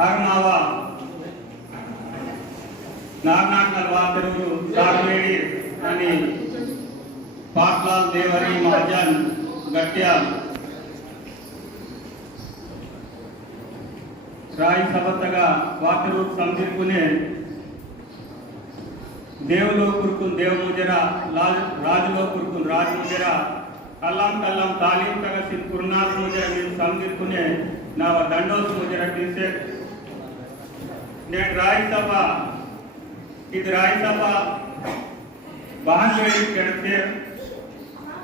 हरमावा नागनाथल वातरू दारवेड़ी आणि पाटलाल देवरी महाजन गट्याल राई सबतगा वातरू समझिरकुने देवलो कुरकुन देव मुजरा राजलो कुरकुन राज मुजरा अल्लाम कल्लाम तालीम तगा सिन कुरनाथ मुजरा नीनु समझिरकुने नाव దండోస్ मुजरा किसे ने राई सभा ఇది రాయి సభ బాహ్యవేడి ಕೆಡತೆ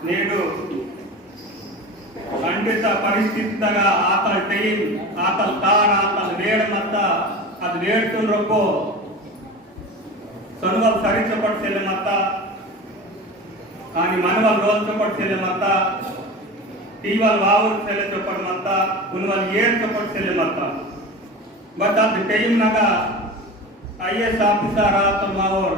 నేడు ಖಂಡಿತ ಪರಿಸ್ಥಿತಿದಾಗ ಆತಲ್ ಟೈಮ್ ಆತಲ್ ತಾಣ ಆತಲ್ ವೇಡ ಮತ್ತ ಅದು ವೇಡ್ತುಂಡ್ರಕ್ಕೋ ಸನ್ವಲ್ ಸರಿಸಪಡಿಸಲೆ ಮತ್ತ కానీ మనవల్ రోజుపడిసెಲೆ మత టీవల్ వావుర్ సెಲೆ చొప్పడి మత ఉన్వల్ ఏర్ చొప్పడిసెಲೆ మత బట్ అది టైం నగా आईएएस ऑफिसर आता मावर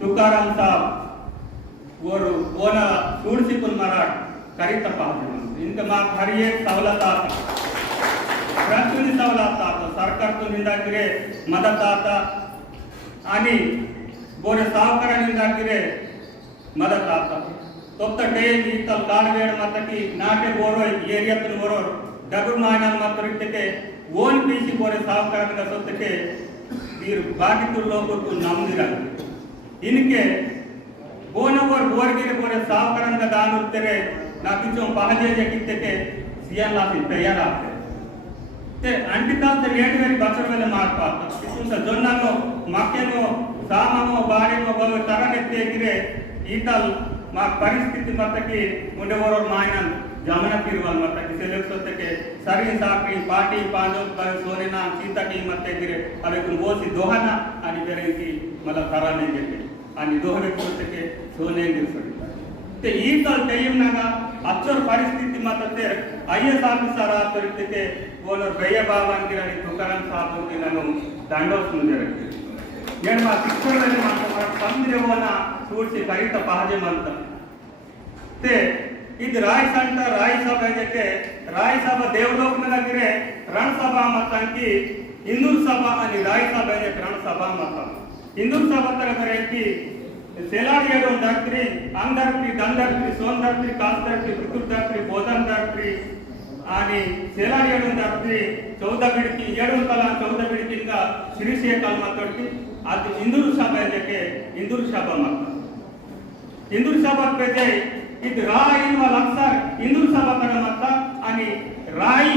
तुकाराम साहब वोरू ओना सूडसिकुन मराठ करीता पाहते इनका मा हर एक सवलत आता प्रत्येक सवलत आता सरकार तो निंदा किरे मदत आता आणि बोरे सावकार निंदा किरे मदत आता तोत्ता टेल इतल गाडवेड मतकी नाटे बोरो एरियातन बोरो डगुर मायनान मात्रके ओन पीसी बोरे सावकार का सोतके बाधितुल्लो को नमदिरा इनके बोनवर बोरगिरे बोरे सावकरन का दान उत्तरे ना किचो पहजे जे कितके सियान लासी तैयार आते ते अंटिता ते वेट बचर वेले मार पाता किसुंत जोन्नानो मक्केनो सामनो बाड़ेनो बव तरने तेगिरे ईतल मा परिस्थिति मतकी मुंडेवरोर मायनन जमना पिरवल मतकी सेलेक्सोतके सरी साकरी पार्टी पांजो पर सोनेना सीताकी मते गिरे अरे कुन बोसी दोहाना आणि बेरेंकी मला तराने गेले आणि दोहरे कोतके सोने गिरसोडी ते ईतल टाइम नागा अच्चर परिस्थिति मतते आईएएस ऑफिसर आतरिते बोलर बेय बाबान गिरणी तुकाराम साहब की ನಾನು ದಂಡೋಸ್ ಮುಂದೆ నేను మా శిక్షణದಲ್ಲಿ ಮಾತ್ರ ಸಂದ್ರವನ ಸೂಡ್ಸಿ ಕರಿತ ಪಹಜೆ ಮಂತ ते ಇದು ರಾಯ್ ಸಂತ ರಾಯ್ ಸಭಾ ಜಕ್ಕೆ ರಾಯ್ ಸಭಾ ದೇವಲೋಕನ ನಗರೆ रण सभा मतंकी इंदूर सभा आणि राय सभा जಕ್ಕೆ रण सभा मत इंदूर सभा तगरे की सेलाडियडो दक्री अंगदक्री दंदक्री सोनदक्री कास्तक्री पृथुदक्री बोधनदक्री आणि सेलाडियडो दक्री 14 बिडकी 7 कला 14 बिडकींगा श्रीशेखल मतोटी ಅದು ಇಂದೂರು ಸಭಾ ಜಕ್ಕೆ ಇಂದೂರು ಸಭಾ ಮತ ಇಂದೂರು ಸಭಾ पेजे ಇದು ರಾಯ್ ಇನ್ವಾಲ್ ಅಕ್ಸರ್ ಇಂದೂರು ಸಭಾ ಕಡ ಮತ आणि ರಾಯ್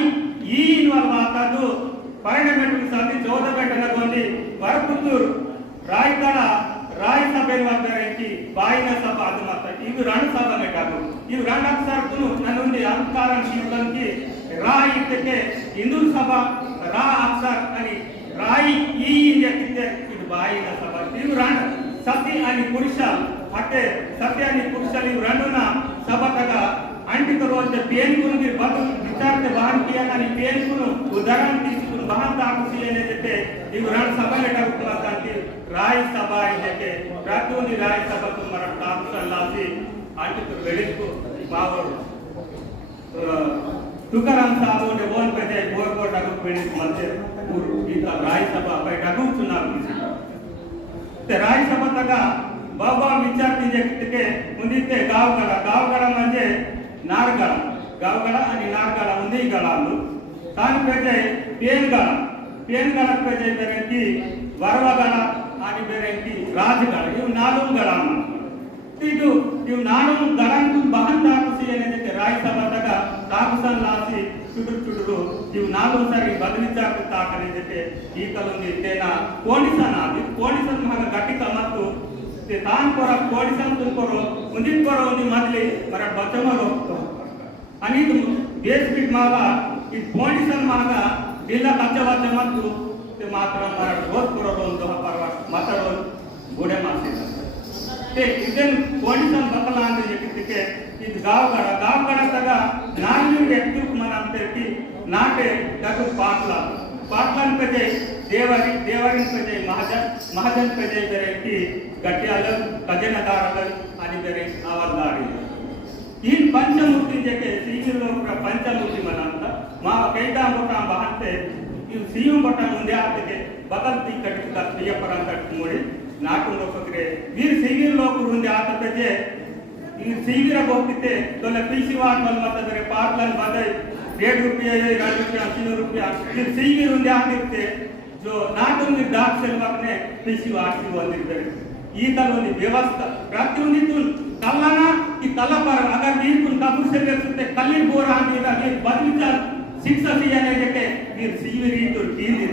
ಈ ಇನ್ವಾಲ್ ಮಾತಾದು ಪಾರ್ಲಿಮೆಂಟ್ ಸಾಧಿ 14 ಗಂಟೆನ ಗೊಂದಿ ವರಪುತ್ತೂರು ರಾಯ್ ಕಡ ರಾಯ್ ಸಭೆ ವಾದರೆಂಕಿ ಬಾಯಿನ ಸಭಾ ಅದು ಮತ ಇದು रण ಸಭಾ ಮೆಟಾಗು ಇವು रण ಅಕ್ಸರ್ ಕುನು ನನುಂದಿ ಅಂಕಾರಂ ಶಿವಲಂಕಿ ರಾಯ್ ಇದ್ದಕ್ಕೆ ಇಂದೂರು ಸಭಾ ರಾ ಅಕ್ಸರ್ आणि ರಾಯ್ ಈ ಜಕ್ಕೆ बाईना सभा इव रण सती आणि पुरुषाल हटे सती आणि पुरुषाल इव रणना सभा तगा अंटी करोज पेन कुन गिर बद विचार ते बहन किया आणि पेन कुन उदाहरण తీసుకుని बहन ताकुसी ने जते इव रण सभा लेटा उतला कांती राय सभा जके प्रातोनी राय सभा तुम्हारा ताकुसन लासी अंटी तो वेळेको बावर तुकाराम साहब ने बोल पे जे बोर डागु पेणी मध्ये इता राय सभा पे डागु चुनाव ते राय सभा तगा बाबा विचारती जगतके मुंदिते गावगडा म्हणजे नारगडा गावगडा आणि नारगडा मुंदी गडालू तान पेजे पेनगडा पेजे बेरेंकी वरवगडा आणि बेरेंकी राजगडा इव नालू गडा ಇದು ಇವು ನಾನು ಗಡಂತು ಬಹನ್ ತಾಕಸಿ ಏನಿದೆ ರಾಯ್ ಸಭಾ ತಗ ತಾಕಸನ್ ಲಾಸಿ ಚುಡುರು ಇವು ನಾಲು ಸಾರಿ ಬದಲಿಚಾಕ ತಾಕನಿದೆ ಈ ಕಲೊಂದಿ ತೇನ ಕೋಡಿಸನ ಆದಿ ಕೋಡಿಸನ್ ಮಗ ಗಟ್ಟಿಕ ಮತ್ತು ते तान कोरा कोडिसन तुम कोरो मुंदिन कोरो उंदी मदली मरा बचमरो आणि देश बीट मागा ಈ ಕೋಡಿಸನ್ ಮಗ ದಿಲ್ಲ ಕಚ್ಚವಚ್ಚ ಮತ್ತು ते ಮಾತ್ರ ಮರ ಗೋತ್ कोरो ಒಂದು ಪರ್ವ ಮಾತಾಡೋ ಗೋಡೆ ಮಾಸಿದ ते ಇದನ್ ಕೋಡಿಸನ್ ಬಕಲಾಂದ ಜಕಿತಿಕೆ ಇದು गावगडा ತಗ ನಾಲ್ಕು ಎತ್ತುಕ್ ಮನ ಅಂತೇತಿ ನಾಟೆ ತಗ पाटलान पेजे देवारीन पेजे महाजन पेजे बेरे की गट्याल खजानादार आणि बेरे आवाजदारी इन पंचमूर्ति जेके सीजन लोग पंचमूर्ति मनांता मा कैदा मोटा बहनते ಇವು ಸಿಯು ಬಟ ಮುಂದೆ ಆತಗೆ ಬದಲ್ ತಿ ಕಟ್ಟಿಕ ಪ್ರಿಯ ಪರಂತ ನೋಡಿ ನಾಟು ಲೋಕಕ್ಕೆ ವೀರ್ ಸಿವಿರ್ ಲೋಕ ಮುಂದೆ ಆತತೆ ಈ ಸಿವಿರ ಹೋಗ್ತಿತೆ ತೋಲೆ ಪಿಸಿ ವಾಟ್ ಮಲ್ ಮತದರೆ ಪಾರ್ಲನ್ ಬದೈ 1.5 रुपया 2 रुपया 3 रुपया फिर सिविर ಮುಂದೆ ಆತಿತ್ತೆ जो ನಾಟೊಂದು ಡಾಕ್ ಸೆಲ್ವರ್ನೆ ಪಿಸಿ ವಾಟ್ ಬಂದಿದ್ದಾರೆ ಈ ತರ ಒಂದು ವ್ಯವಸ್ಥೆ ಪ್ರತಿಯೊಂದಿತ್ತು ಕಲ್ಲನ ಈ ಕಲ್ಲ ಪರ अगर वीर कुन कबूर से लेते कल्ली बोरा आंदीदा वीर बदलिचा शिक्षा सियाने जके वीर सिविर ई तो टींदी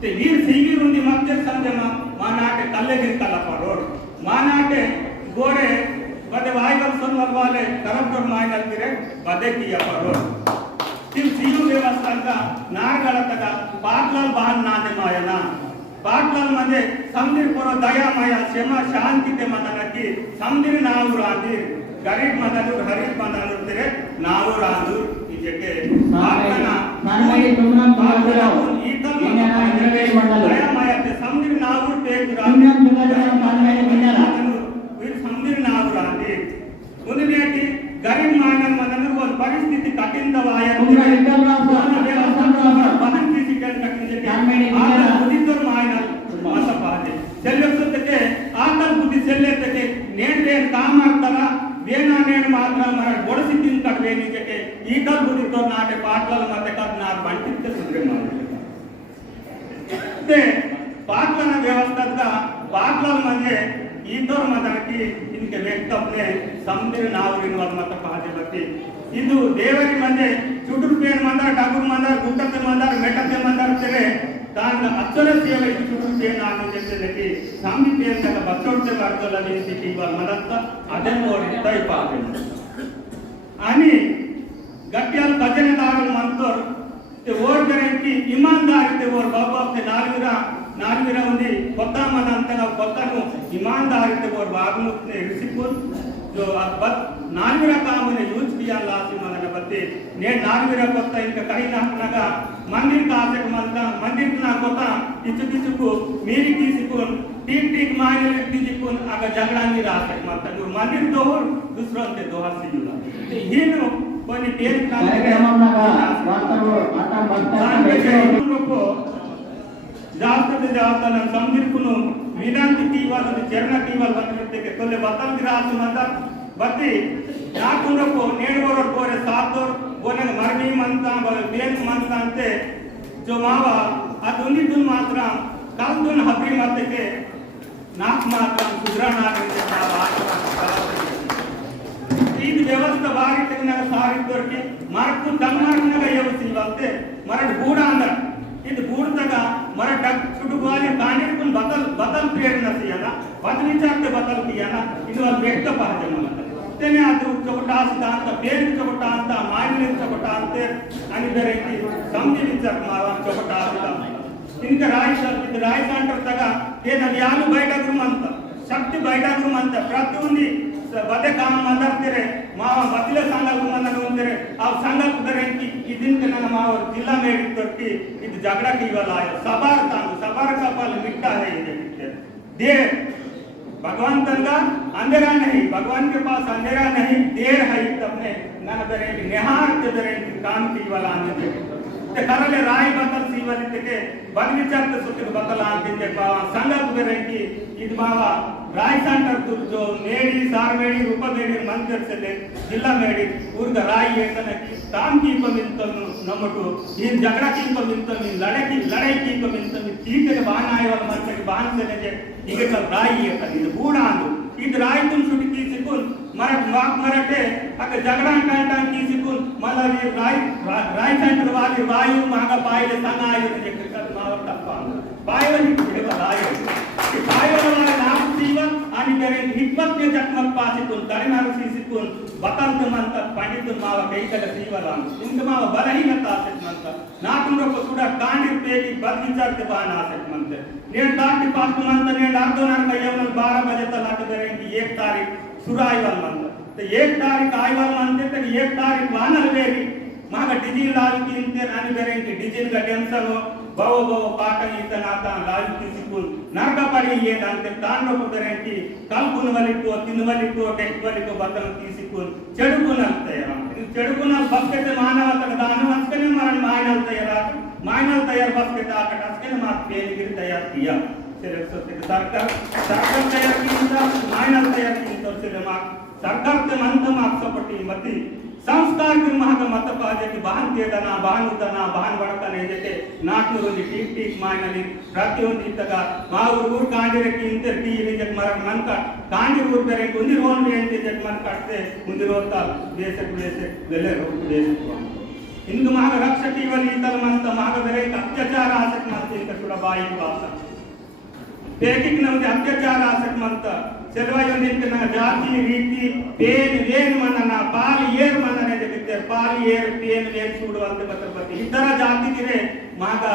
ते वीर सिविर उंदी मध्य संजमा मानाटे कल्ले गिर कला परोड मानाटे गोरे बदे वाइगल सोनवल वाले करप्टर माइनल गिरे बदे किया परोड तिम सियु व्यवस्था का नारगळतगा पाटलाल बहन नाने मायना पाटलाल मध्ये समंदिर पुरो दया माया क्षमा शांति ते मदनकी समंदिर नावु रांदीर गरीब मदनु हरीब मदनु तेरे नावु रांदूर ಈ ಜಗೆ ಪಾಟಲನ ನಾನಮಗೆ ತುಮನಾಂ ತುಮನಾಂ ಈತಲ್ ದಯಾ ಮಾಯ ते समंदिर नावु तेग ತುಮನಾಂ ತುಮನಾಂ ನಾನಮಗೆ ಬಿನ್ನಲ वीर समंदिर नावु रांदीर उन्हें गरीब मानन मदन और परिस्थिति कठिन दवाया उनका इकल राम बहन किसी के कठिन जगह आकर बुद्धितर मायनल मासा पाते सेल्लेसुत्ते आकर बुद्धि सेल्लेते नेन काम ಮಾಡ್ತಾರಾ ವೇನ ನೇನ ಮಾತ್ರ ಮರ ಬೊಡಸಿ ತಿಂತಕ ವೇನಿ ಜಕೆ ಈಕಲ್ ಬುದ್ಧಿತರ ನಾಟೆ ಪಾಟ್ಲಲ ಮತ್ತೆ ಕದ್ನಾರ್ ಬಂಟಿತ್ತೆ ಸುದ್ರೆ ಮಾಡಿದೆ ते पाटलನ ವ್ಯವಸ್ಥೆದ पाटलल म्हणजे इतर मदनकी इनके व्यक्तपने समंदिर नावरिन वर मत पादे बत्ती ಇದು ದೇವರಿ म्हणजे ಚುಟುರ್ಪೇನ್ ಮಂದರ ಠಾಕೂರ್ ಮಂದರ ಗುಟ್ಟತೆ ಮಂದರ ಮೆಟತೆ ಮಂದರ ತೆರೆ ತಾನ ಅಚ್ಚಲ ಸೇವೆ ಚುಟುರ್ಪೇನ್ ಆನೆ ಜೆತೆಲಕಿ ಸಂಬಿತೇಂದಕ ಬಚ್ಚೋಡ್ತೆ ವರ್ಗಲ ನಿಂತಿ वर ಮದತ್ತ ಅದನ್ನು ಓಡಿತೈ ಪಾದೆ आणि गट्याल भजनेदारुल मंतर ते ओर करेंकी ईमानदारी ते ओर बाबा ते नालवीरा उंदी कोत्ता मदंतगा कोत्तानु ईमानदारी ते ओर वागनुने रिसिपुल जो बत नालवीरा कामने यूज किया लासी मदन बत्ते ने नालवीरा कोत्ता इनका कहीं नागा मंदिर का आसे मंदा मंदिर ना कोत्ता इचुको मेरी किसिकुन टीक मायने किसिकुन आगा झगड़ांगी रासे मत मंदिर दोहर दूसरों के दोहर से जुड़ा ते हिनो कोनी तेल ಕಾರ್ಯಕ್ರಮನಾಗ ವಾಸ್ತವ ಆತ ಬರ್ತಾ ಜಾಸ್ತಿ ಜಾಸ್ತಿ ಸಂದಿರ್ಕುನು ವಿನಂತಿ ತೀವಾದ ಚರಣ ತೀವಾದ ಬಂದಿದ್ದಕ್ಕೆ ಕೊಲೆ ಬತ್ತಲ್ ಗ್ರಾಸ್ ಮಂದ ಬತ್ತಿ ಯಾಕಂದ್ರಪ್ಪ ನೇಡ್ಗೋರ್ ಕೋರೆ ಸಾತೋರ್ ಗೋನೆ ಮರ್ಮಿ ಮಂತ ಬೇನ್ ಮಂತ ಅಂತೆ जो ಮಾವ ಅದೊಂದಿದ್ದು ಮಾತ್ರ ಕಲ್ದುನ್ ಹಬ್ರಿ ಮತ್ತಕ್ಕೆ ನಾಕ್ ಮಾತ್ರ ಸುದ್ರನಾಗಂತೆ ಇದು ವ್ಯವಸ್ಥೆ ಬಾರಿ ತೆಗನಾಗ ಸಾರಿದ್ದೋರ್ಗೆ ಮರಕು ತಮಿಳ್ನಾಡಿನಾಗ ವ್ಯವಸ್ಥೆ ಮರಡ್ ಗೂಡ ಅಂದ ಇದು ಗೂಡದಾಗ ಮರ ಡಕ್ ಸುಡುಗಾಲಿ ಕಾಣಿರ್ಕೊಂಡು ಬದಲ್ ಪ್ರೇರಣ ಸಿಯನ ಬದಲಿಚಾರ್ತೆ ಬದಲ್ ಕಿಯನ ಇದು ಒಂದು ವ್ಯಕ್ತ ಪಾದೆ ಮನ तेने ಅದು ಚೌಟಾಸ್ತ ಅಂತ ಬೇರೆ ಚೌಟ ಅಂತ ಮಾಲಿನ್ಯ ಚೌಟ ಅಂತ ಅನಿದರೆ ಸಮಜಿ ವಿಚಾರ ಮಾವ ಚೌಟ ಅಂತ इनका राय सेंटर तक ಏನ ಯಾರು ಬೈಟಾದ್ರು ಅಂತ ಶಕ್ತಿ ಬೈಟಾದ್ರು ಅಂತ ಪ್ರತಿಯೊಂದು ಬದೆ ಕಾಮ ಮಾತಾಡ್ತಾರೆ ಮಾವ ಬದಲ ಸಂಘ ಅಂತಾರೆ ಆ ಸಂಘ ಬರೆಂಕಿ ಇದಕ್ಕೆ ನನ್ನ ಮಾವ ಜಿಲ್ಲಾ ಮೇಡಿ ತೊಟ್ಟಿ ಇದು झगड़ा की वाला है सबार का फल मिठा है ये देर भगवान तंगा अंधेरा नहीं भगवान के पास अंधेरा नहीं देर है तबने नन बरेंगे निहार के बरेंगे काम की वाला आने ते करले राय बतल सीवलितके बदलिचार्ते सुतिक बतल आंतिते पावा संगत बरेंगी इद बावा राय सेंटर जो मेडी सार मेडी रूप मेडी मंदिर से ले जिला मेडी उर्ग राय येतने काम की पमिंतनु नमटु इन झगड़ा की पमिंतनु लड़ाई की पमिंतनु ठीक के बाण आए वाला मन के बाण से लेके इगे सब राय येतने इद बूढ़ा आंदु इद राय तुम छुट की सिकुन मरट वाक मरटे अगर झगड़ा कांटा की सिकुन मला राय सेंटर वाली वायु मागा पाइले संग आए जे कर माव टप्पा पाइले के राय पाइले वाला नाम जीवन आणि करे हिम्मत के जन्म पासी कुन तरिनार सीसिकुन बतंत मंत पंडित माव कई कल जीवला इंद माव बलहीनता से मंत नाकुंड को सुडा कांडी पेगी बद विचार के बाना से मंत ने दाटी पास मंत ने डार्दोनर कयवल 12 बजे तक करेंगे 1 तारीख सुराई वाल मंत तो 1 तारीख आई वाल मंत तो 1 तारीख वानर वेगी मागा डिजिल लाल की इंते आणि करेंगे डिजिल का टेंशन हो बहु पाठ इतना लाल किसी नरक पड़ी ये दांते तांडो को करेंगे कल कुन वाली को तीन वाली को टेक्स्ट वाली को बतन किसी को चढ़ को नंते हैं చెడుకున్న బస్కెట్ మానవతకు దానం असकने मरण मायनल तैयार बस्केट आकट असकने मात पेनगिरी तैयार किया चले सोते सरकार तैयार की मायनल तैयार की तो चले माक सरकार ते मंत माक सपटी मती संस्कार की महाग मत पाजे की बहन केदना बहन उदना बहन बड़कने जते नाटनु रोजी टीक टीक मायनली प्रतियೊಂದು ತಗ ಮಾ ಊರು ಕಾಂಡಿರೆ ಕಿಂತೆ ಟಿವಿ ಜಕ್ ಮರ ಮನ್ಕ ಕಾಂಡಿ ಊರು ಬೇರೆ ಕುಂದಿ ರೋನ್ ಬೇಂತಿ ಜಕ್ ಮನ್ ಕಟ್ತೆ ಕುಂದಿ ರೋತ ದೇಶಕ್ಕೆ ಬೆಲೆ ರೋತ ದೇಶಕ್ಕೆ ಹಿಂದೂ ಮಹಾಗ ರಕ್ಷಕ ಇವಲ್ಲಿ ತಲ ಮಂತ ಮಹಾಗ ಬೇರೆ ಅತ್ಯಾಚಾರ ಆಸಕ್ ಮಂತ ಇಂತ ಕೂಡ ಬಾಯಿ ವಾಸ ಬೇಕಿಕ್ ನಮಗೆ ಅತ್ಯಾಚಾರ ಆಸಕ್ ಮಂತ ಸೆಲ್ವಾಯೊಂದಿನ ಜಾತಿ ರೀತಿ ಪೇನ್ ವೇನ್ ಮನನ ಪಾಲಿ ಏರ್ ಮನನೆ ಜಗತ್ತೆ ಪಾಲಿ ಏರ್ ಪೇನ್ ವೇನ್ ಸುಡು ಅಂತ ಬತ್ತಬತ್ತಿ ಇತರ ಜಾತಿಗಿರೆ ಮಹಾಗ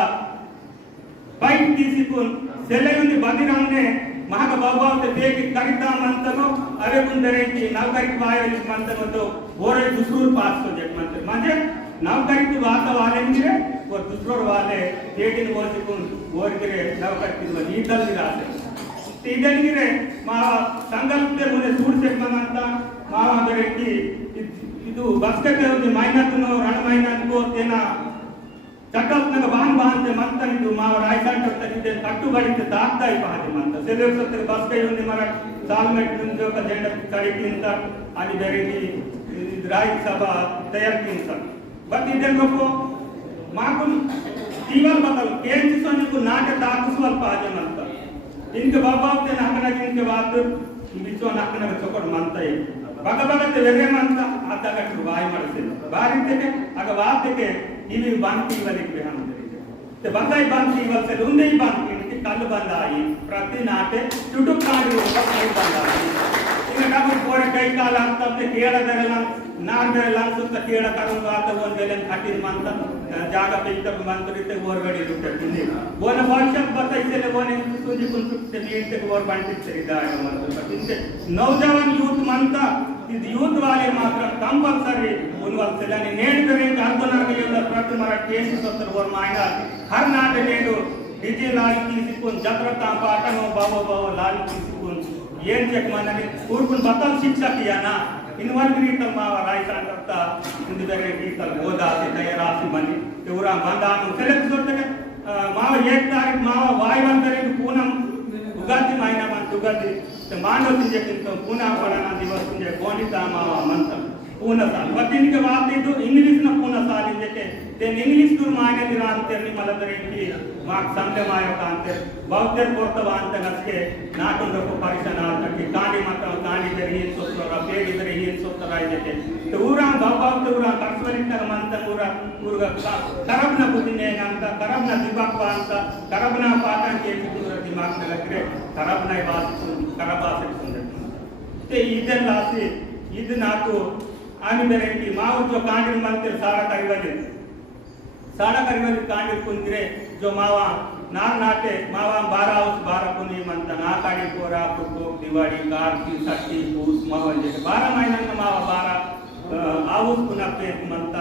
ಫೈಟ್ ತೀಸಿಕುನ್ ಸೆಲೆಯುಂದಿ ಬದಿರನ್ನೆ ಮಹಾಗ ಬಾಬಾವತೆ ಬೇಕಿ ಕರಿತಾ ಮಂತನು ಅರೆ ಕುಂದರೆಂತಿ ನೌಕರಿಕ ಬಾಯಲ್ಲಿ ಮಂತನದು ಓರೆ दुसरूर पास हो जट मंत्र म्हणजे नौकरी वाता वाले मिरे और दूसरों वाले डेटिंग वो सिकुन और गिरे नौकरी वो नीतल दिरासे तीजन गिरे मावा संकल्प ते मुने सूट से मनंता मावा बरे की ಇದು ಬಸ್ಕೆಟ್ ಒಂದು ಮೈನತ್ನು ರಣ ಮೈನತ್ಕೋ ತೇನಾ ಚಟಲ್ನಗ ಬಾನ್ ಮಂತನಿದು ಮಾವ ರಾಯಸಂಟ ತನಿದೆ ಕಟ್ಟುಬಡಿತ ದಾಕ್ತಾಯಿ ಪಾದೆ ಮಂತ ಸೆಲೆಸತ್ರ ಬಸ್ಕೆಟ್ ಒಂದು ಮರ ಸಾಲ್ಮೆಟ್ ನುಂಜೋ ಕ ಜೆಂಡ ಕಡಿಕಿಂತ ಅಲ್ಲಿ ಬೆರೆಗಿ ರಾಯ ಸಭಾ ತಯಾರ್ ಕಿಂತ ಬಟ್ ಇದೆನ್ ಗೊಪ್ಪು ಮಾಕುನ್ ತೀವಲ್ ಬದಲ್ ಕೇಂಚಿ ಸೊನಿಕು ನಾಟ ತಾಕುಸ್ವಲ್ ಪಾದೆ ಮಂತ इनके बाबावते नाकना जिनके बात बिचो नाकना चोकट मानता है बगबगते वेरे मानता आता गट्टु वाई मरसे बारिते के अग वाते के इवी बांती वाले के हम ते बंदाई बांती वाले से उंदे ही बांती इनके कल बंदाई प्रति नाटे टुटुक कांडी कई बंदाई इने डबल पोरे कई काल अंत अपने केड़ा दरला नार दरला सुत केड़ा करू बात वो देलन खातिर मानता जागा पे इतर मंत्रिते गोर गडी लुटते बोन वर्षक बताइसे ले बोने सुजी कुन सुते नीते गोर बांटी सेरिदा है मतलब इनसे नौजवान यूथ मानता ಇದು ಯೂತ್ ವಾಲೆ ಮಾತ್ರ ಕಂಪಲ್ಸರಿ ಉನ್ವಲ್ ಸೆಲಾನಿ ನೇಡ್ ಕರೆಂಟ್ ಅರ್ಧನಾಗ ಯೋದ ಪ್ರತಿ ಮರ ಕೇಸಿ ಸತ್ತರ ಓರ್ ಮಾಯನ ಹರ್ ನಾಟ ನೇಡು ಡಿಜಿ ಲಾಲ್ ತೀಸಿಕುನ್ ಜತ್ರತಾ ಪಾಟನೋ ಬಾಬೋ ಬಾಬೋ ಲಾಲ್ ತೀಸಿಕುನ್ ಏನ್ ಚೆಕ್ ಮಾಡನೆ ಕೂರ್ಕುನ್ ಬತಲ್ ಶಿಕ್ಷಕ ಯಾನ ಇನ್ವಲ್ ಗ್ರೀಟಲ್ ಮಾವ ರಾಯ್ತ ಅಂತ ಇಂದು ಬೇರೆ ಗೀತಲ್ ಓದಾಸಿ ತಯಾರಾಸಿ ಬನ್ನಿ ಇವರ ಮಂದಾನು ಸೆಲೆಕ್ಟ್ ಸೊತ್ತಗೆ ಮಾವ 1 ತಾರೀಖ ಮಾವ ವಾಯುವಂತರಿಗೆ ಪೂನಂ उगादी मायना मान उगादी ते मानव तिंजे किंतो पुना पडना दिवस तिंजे गोणिता मावा मंत पुना साल वतिन के बात इदु इंग्लिश न पुना साल इंजे ते इंग्लिश दुर मायने दिरांते नि मलदरे की माक संले मायो कांते बहुतेर कोर्तवा अंत नसके नाटुन रको परिसन आतके कांडी मत कांडी बेरी सोतरा पेडी बेरी सोतरा इंजे ते ऊरा बाबावते ऊरा कर्सवलित मंत ऊरा ऊरगा करबना बुदिने अंत करबना दिबाकवा अंत करबना पाटन के ऊरा दिमाग में लगे करबना बात करबासे सुंदर ते इदन लासे इद नाको आनी मेरे की माव जो कांडी मंत्र सारा करिवले कांडी कुंदिरे जो मावा नार नाटे मावा 12 हाउस 12 कुनी मंत ना काडी कोरा कुको दिवाळी कार्तिक सट्टी पूस मावल जे 12 महीना मावा 12 हाउस कुना पे मंत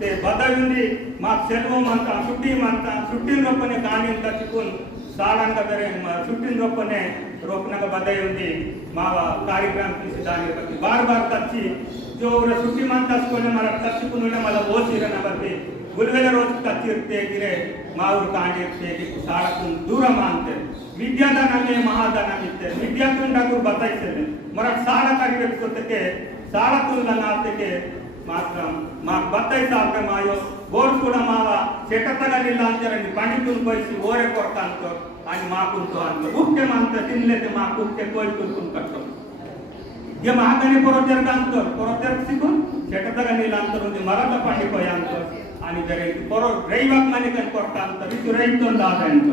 ते बदलुंदी मा सेल्वो मंत सुट्टी रोपने कांडी कच्चुकुन साळंग बेरे सुट्टी रोपने रोपनग बदयुंदी मावा कार्यक्रम किसी दानी बत्ती बार कच्ची जो सुट्टी मंत अस्कोने मला कच्चुकुने मला ओसिरन बत्ती गुलवेले रोज कच्चिरते गिरे माऊर कांडिरते कि साळकुन दूर मानते विद्यादान में महादान इत्ते विद्यातुन डाकुर बताइसे मरा साळ कार्यक्रम साळकुन लनाते के मात्र मा बताइसा आपके मायो गोर ಕೂಡ ಮಾವ ಸೆಟತಗಲಿಲ್ಲ ಅಂತಾರೆ ಪಂಡಿತುನ್ ಬೈಸಿ ಓರೆ ಕೊಡ್ತಾಂತ आणि ಮಾಕುಂತು ಅಂತ ಉಕ್ಕೆ ಮಂತ ತಿನ್ಲೆತೆ ಮಾ ಕುಕ್ಕೆ ಕೊಯ್ತುನ್ ಕಟ್ಟು ये महागणे परोतेर कांतर परोतेर सिकून सೆಟತಗಲಿಲ್ಲ ಅಂತಾರೆ ಮರದ ಪಾಂಡಿ ಕೊಯ ಅಂತ आणि जरे परो रैवाक माने कन ಕೊಡ್ತಾಂತ ಇದು ರೈತೊಂದ ಆದಂತ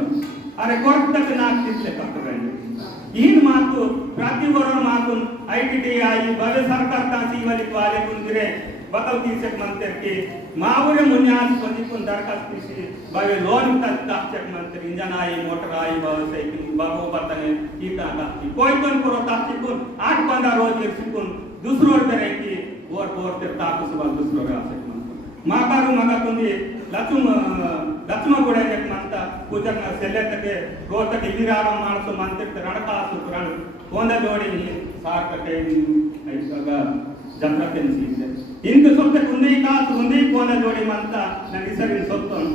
अरे ಕೊಡ್ತಕ ನಾಕ್ ತಿನ್ಲೆ ಕಟ್ಟುಗಂಡು इन मातु प्रातिवरण मातुन ITTI बड़े सरकार तासी वाली वाले कुंदिरे बदल की से मंत्र के मावरे मुन्यास पंजीकुन दरखास्त किसी बावे लोन तक ताचक मंत्र इंजन आई मोटर आई बावे साइकिल बाबो पतने कीता ताची कोई कोन पुरो ताचिकुन 8-15 रोज सिकुन दूसरो तरह की और ते ताकु सब दूसरो रासे माकारू मगा कुंदी लक्ष्म गुडे मंत पूजन सेल्लेतके रोतके इराम मानसु मंत्र रणकासु रण कोंद जोड़ी सार्थके ऐसगा ಜಂಗತ್ತಿನ ಸೀತೆ ಇಂದು ಸೊತ್ತೆ ಕುಂದಿ ಕಾಸು ಕುಂದಿ ಕೋನ ಜೋಡಿ ಮಂತ ನನ್ನ ಹೆಸರಿನ ಸೊತ್ತನು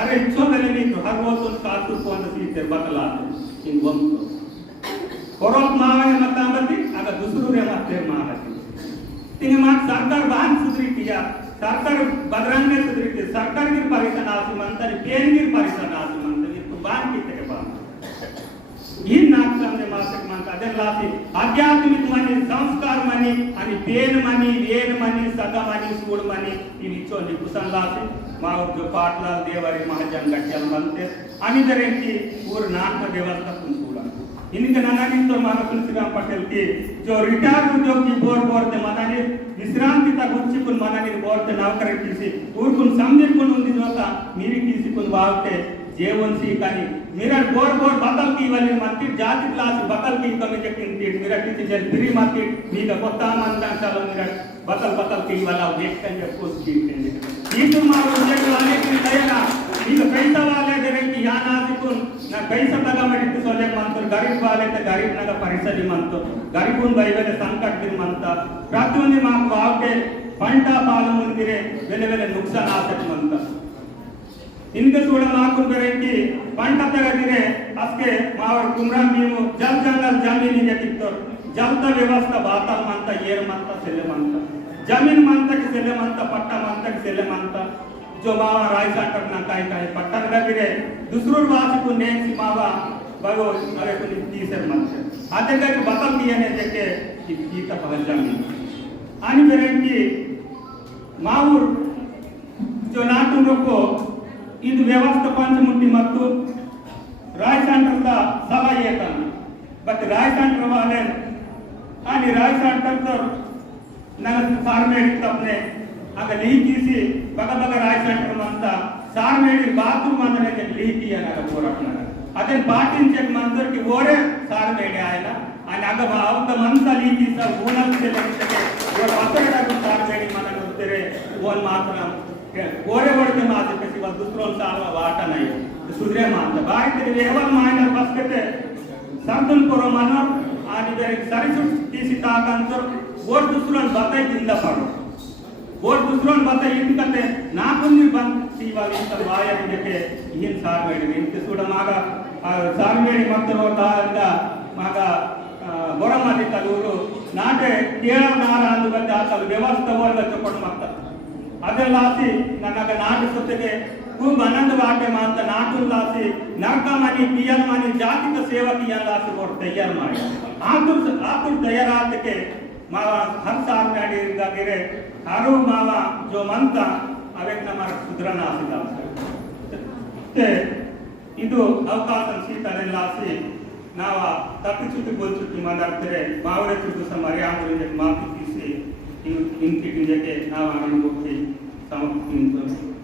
ಅರೆ ಇಚ್ಚೋದಲ್ಲಿ ನೀನು ಹರ್ವತ್ತು ಕಾಸು ಕೋನ ಸೀತೆ ಬದಲಾದ ಹಿಂಗೆ ಬಂತು ಕೊರೋತ್ ಮಾವೇ ಮತ್ತ ಅಂಬತ್ತಿ ಆಗ ದುಸೂರೇ ಮತ್ತೆ ಮಾರತಿ तिने माग सरकार बांध सुधरीती या सरकार बदरंगे सुधरीती सरकार गिर परिसन आसु मंतर पेन गिर परिसन आसु मंतर तो बांध किते के बांध ಈ ನಾಲ್ಕು ಸಮನೆ ಮಾಸಕ್ಕೆ ಮಂತ ಅದೆಲ್ಲಾಸಿ ಆಧ್ಯಾತ್ಮಿಕ ಮನಿ ಸಂಸ್ಕಾರ ಮನಿ आणि पेन मनी वेन मनी सदा मनी सूड मनी इवी चोली कुसंलासी मावर जो पाटलाल देवारी महाजन गट्टल बनते आणि दरेंची पूर्ण नाटक व्यवस्था कुंसुला इनके नानागिंतो मागा तुलसीराम पटेल की जो रिटायर उद्योगी बोर मनाने विश्रांति तक उच्चकुन मनाने बोरते नौकरी किसी ऊरकुन समझिकुन उंदी जोता मीरी किसी कुन वावते जेवन सी कानी मेरा बोर बदल की वाली मार्केट जाति क्लास बदल की कमी के किंती मेरा किसी जल फ्री मार्केट मीगा कोता मंदा चलो मेरा बदल की वाला वेट करने पोस्ट की ये तो मारो उद्योग वाले की तैयार मीगा पैसा वाले देने की याना सिकुन ना पैसा तक मडित सोले मंत्र गरीब वाले ते गरीब नगा परिसरी मंत्र गरीबुन बैवेले संकट दिन मंत्र प्रतियೊಂದು ಮಾಕು ಆಕೆ पंटा पाल ಮುಂದಿರೆ वेले नुकसान आसक मंत्र इनके सोड़ा माकुन करेंगे पंटा तगदिरे अस्के मावर कुमराम बीमु जल जंगल जमीन के कित्तर जलता व्यवस्था बातल मंता येर मंता सेले मंता जमीन मंता के सेले मंता पट्टा मंता के सेले मंता जो मावा राय सेंटर ना काय पट्टा तगदिरे दूसरों वासी को नेम सी मावा बगो अरे को तीसर मंता आते का बातल दिया ने देखे गीता पहल जमीन आनी करेंगे मावर जो नाटु रोको ಇದು ವ್ಯವಸ್ಥೆ ಪಂಚಮುಟ್ಟಿ ಮತ್ತು ರಾಯ್ ಸೆಂಟರ್ದ ಸಭಾ ಏತನ ಬಟ್ ರಾಯ್ ಸೆಂಟರ್ ವಾಲೆ आणि राय सेंटर तर नग सारमेडी तपने आग लीकीसी बग राय सेंटर मंता सारमेडी बाथरूम अंदर के लीकी अनग पोराटना अदन पाटिंचे मंतर की ओरे सारमेडी आयला आणि आग भावत मंता लीकीसा ऊनल से लेके वो पकड़ाग सारमेडी मन उतरे ओन मात्र ओरे वडके माते कशी बस दुसरों सारवा वाटा नाही सुधरे मानता बाय ते व्यवहार मायनर बसते सर्दन करो मनर आणि जर सरिसुट तीसी ताकंतर और दुसरों बताई जिंदा पड़ो और दुसरों बताई इनकते नाकुन्नी बंद सीवाली इंत वायर इनके इन सारमेडी इनके सुड मागा सारमेडी मंतर होता अंदा मागा बोरमदी तलूರು ನಾಟೆ ಕೇಳ ನಾರ ಅಂದು ಬಂದ ಆತಲ ವ್ಯವಸ್ಥೆ ವರ್ಗ ಚೊಪಟ್ ಮತ್ತ ಅದೆಲ್ಲಾಸಿ ನನಗ ನಾಟು ಸೊತೆಗೆ खूब आनंद वाटे मानता नाटुल लासी नरका मानी पियल मानी जाति का सेवा किया लासी और तैयार मारे आतुर तैयार आते के मावा हर साल में आड़ेगा गिरे हारू मावा जो मनता अवेक नमार सुधरना आसी लासी ते इदु अवकाशं सीतारे लासी नावा तपि चुट्टी बोल चुट्टी मानते मावरे चुट्टी समारे आंगुले माफी किसी इनकी के नावा आनंद को समाप्ति